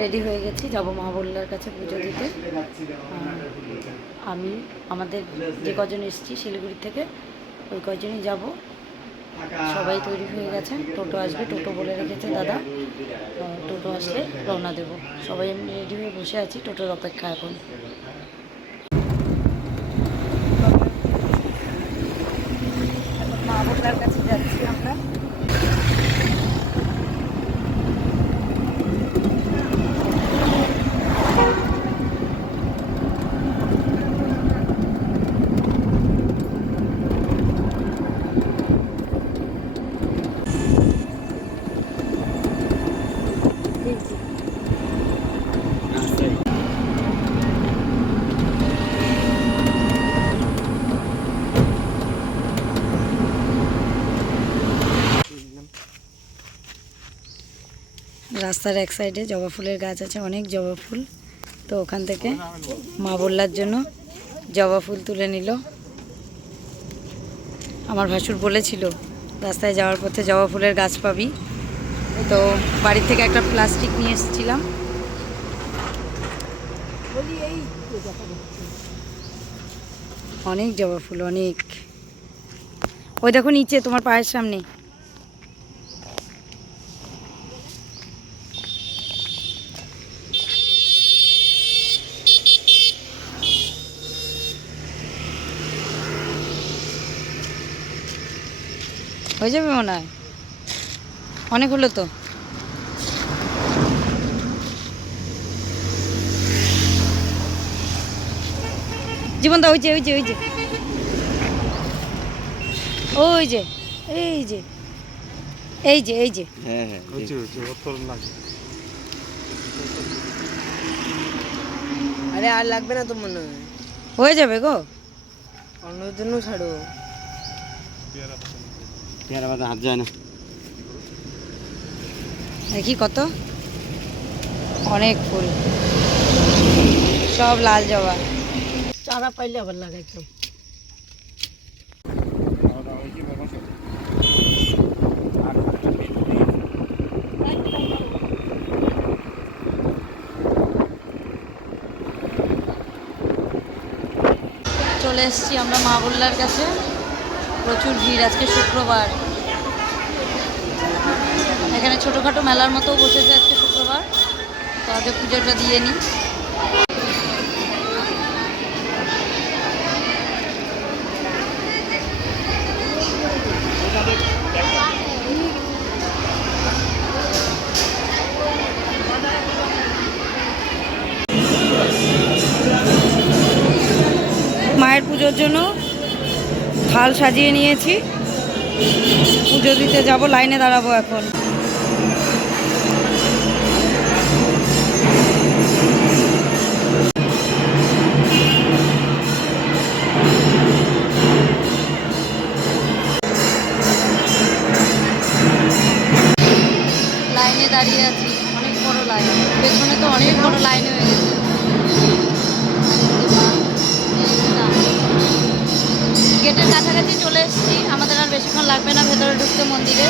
Ready হয়ে গেছি, যাব মহাবল্লার কাছে পুজো দিতে। আমি আমাদের যে কজন এসেছি শিলিগুড়ি থেকে ওই কজনই যাব। সবাই তৈরি হয়ে গেছে, টোটো আসবে, টোটো বলে রেখেছে দাদা, টোটো আসলে রওনা দেব। সবাই এমনি রেডি হয়ে বসে আছি টোটোর অপেক্ষা। এখন মহাবল্লার কাছে যাচ্ছি আমরা। রাস্তার এক সাইডে জবা ফুলের গাছ আছে, অনেক জবা ফুল। তো ওখান থেকে মা বললার জন্য জবা ফুল তুলে নিল। আমার ভাসুর বলেছিল রাস্তায় যাওয়ার পথে জবা ফুলের গাছ পাবি, তো বাড়ি থেকে একটা প্লাস্টিক নিয়ে এসেছিলাম। অনেক জবা ফুল, অনেক। ওই দেখো নিচে তোমার পায়ের সামনে। হয়ে যাবে মনে হয়, অনেক হলো তো। জীবনদা ওই যে ওই যে ওই যে ওই যে এই যে এই যে এই যে আরে আর লাগবে না তো মনে হয়, হয়ে যাবে গো। অন্যের জন্য ছাড়ো, পেয়ারা বাদে হাত যায় না। দেখি কত, অনেক ফুল, সব লাল জবা। চারা পাইলে আবার লাগাইতাম। চলে এসেছি আমরা মা বল্লার কাছে। প্রচুর ভিড়, আজকে শুক্রবার। এখানে ছোটোখাটো মেলার মতো বসেছে আজকে শুক্রবার, তো আগে পুজোটা দিয়ে নিই। মায়ের পুজোর জন্য থাল সাজিয়ে নিয়েছি, পুজো দিতে যাব, লাইনে দাঁড়াবো এখন। লাইনে দাঁড়িয়ে আছি, অনেক বড় লাইন, পেছনে তো অনেক বড় লাইন হয়ে গেছে। গেটের কাছাকাছি চলে এসেছি, আমাদের আর বেশিক্ষণ লাগবে না ভেতরে ঢুকতে মন্দিরে।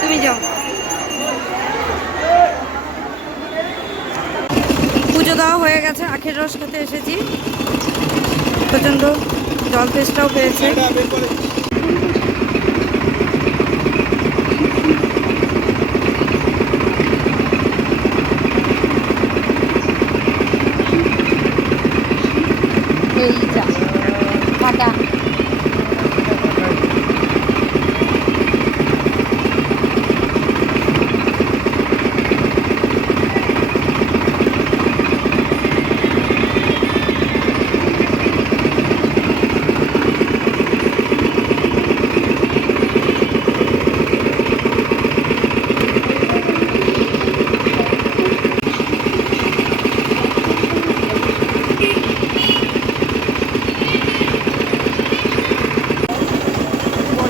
তুমি যাও। পুজো দেওয়া হয়ে গেছে, আখের রস খেতে এসেছি, প্রচণ্ড জল তেষ্টাও পেয়েছে। এই যা কাটা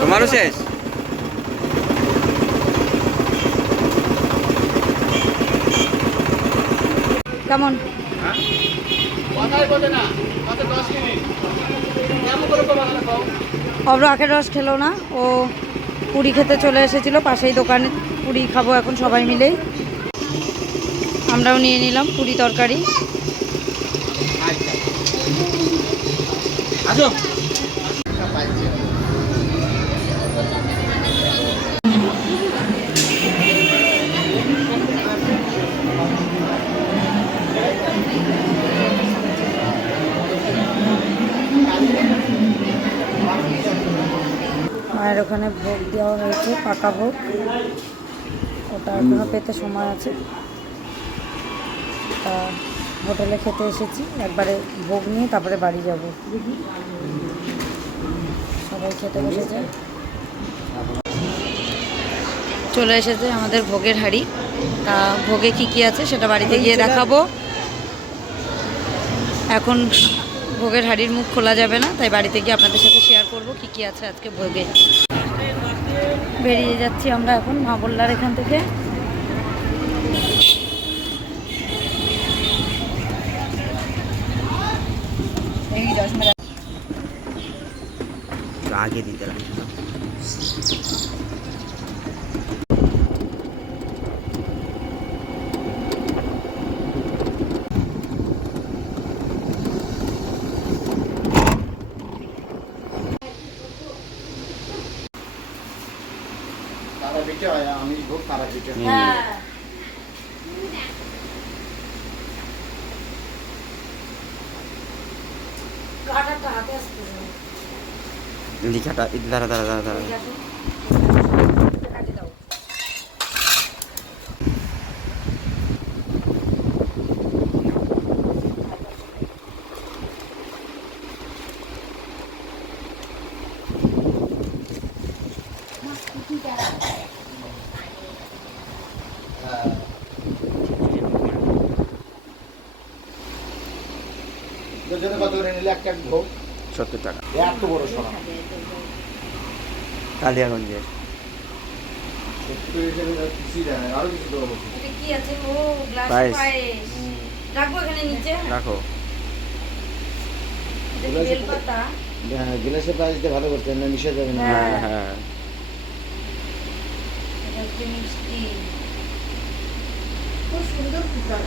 তোমারও শেষ? কেমন? অব্র আখের রস খেলো না, ও পুরি খেতে চলে এসেছিল পাশেই দোকানে। পুরি খাবো এখন সবাই মিলেই, আমরাও নিয়ে নিলাম পুরি তরকারি। মায়ের ওখানে ভোগ দেওয়া হয়েছে, পাকা ভোগ, ওটা এখনো পেতে সময় আছে। তা হোটেলে খেতে এসেছি, একবারে ভোগ নিয়ে তারপরে বাড়ি যাব। সবাই খেতে বসেছে, চলে এসেছে আমাদের ভোগের হাঁড়ি। তা ভোগে কী কী আছে সেটা বাড়িতে গিয়ে দেখাবো। এখন ভোগের হাঁড়ির মুখ খোলা যাবে না, তাই বাড়িতে গিয়ে আপনাদের সাথে শেয়ার করব কী কী আছে আজকে ভোগে। বেরিয়ে যাচ্ছি আমরা এখন মা বললার এখান থেকে। আগে দিতে লাগবে। তারা পিঠে হয়, আমি ভোগ তারা পিঠে। লিখাটা দাঁড়া দাঁড়া দাঁড়া দাঁড়া। দুজনে কত করে নিলে একটা ভোগ? 70 টাকা। এত বড় সোনা কালিয়াগঞ্জের। আরো কিছু দেবো বলছি। এটা কি আছে? ও গ্লাস পায়েস। পায়েস রাখবো এখানে নিচে। রাখো। এটা কি বেলপাতা? গিলাসের প্রাইস দিয়ে ভালো করতেন না, মিশে যাবে না। হ্যাঁ হ্যাঁ। এটা হচ্ছে মিষ্টি, খুব সুন্দর ফুটার।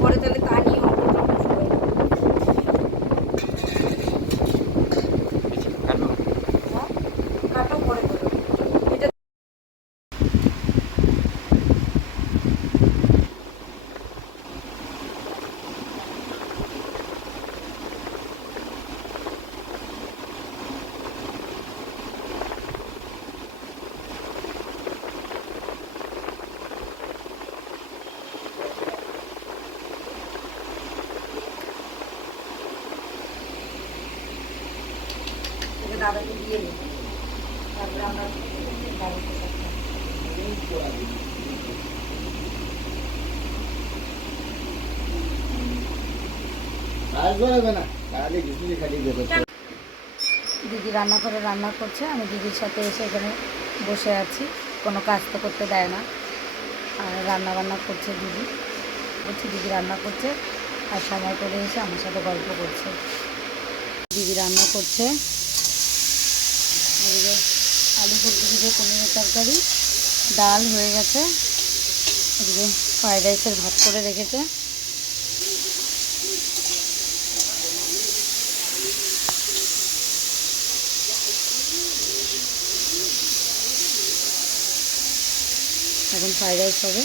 পরে তাহলে তা নিয়ে অল্প অল্প সবাই কাটো পরে দেবো। এটা দাদাকে দিয়ে দেবো, তারপরে আমরা যাবো প্রসাদ খেতে। আসবে না তাহলে কিছু খালি দেবে। দিদি রান্নাঘরে রান্না করছে, আমি দিদির সাথে এসে এখানে বসে আছি, কোনো কাজ তো করতে দেয় না। আর রান্না বান্না করছে দিদি, বলছি দিদি রান্না করছে আর সময় করে এসে আমার সাথে গল্প করছে। দিদি রান্না করছে এদিকে আলু ফুলকপি দিয়ে পনিরের তরকারি, ডাল হয়ে গেছে, এদিকে ফ্রাইড রাইসের ভাত করে রেখেছে। এখন ফ্রাইড রাইস হবে।